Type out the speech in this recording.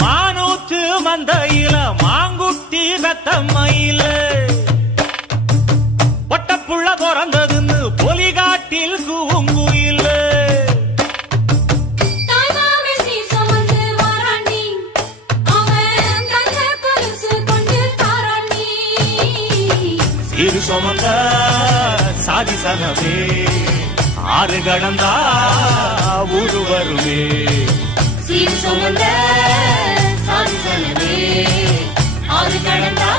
மானூத்து மந்தையில மாங்குட்டி ரத்தம்மையில பொட்டப்புள்ள பிறந்ததுன்னு பொலிகாட்டில் கூங்குயில இரு சுமந்த சாதி சனமே ஆறு கடந்தா ஊரு வருமே சீர் சுமந்த சாதி சனமே ஆறு கடந்தா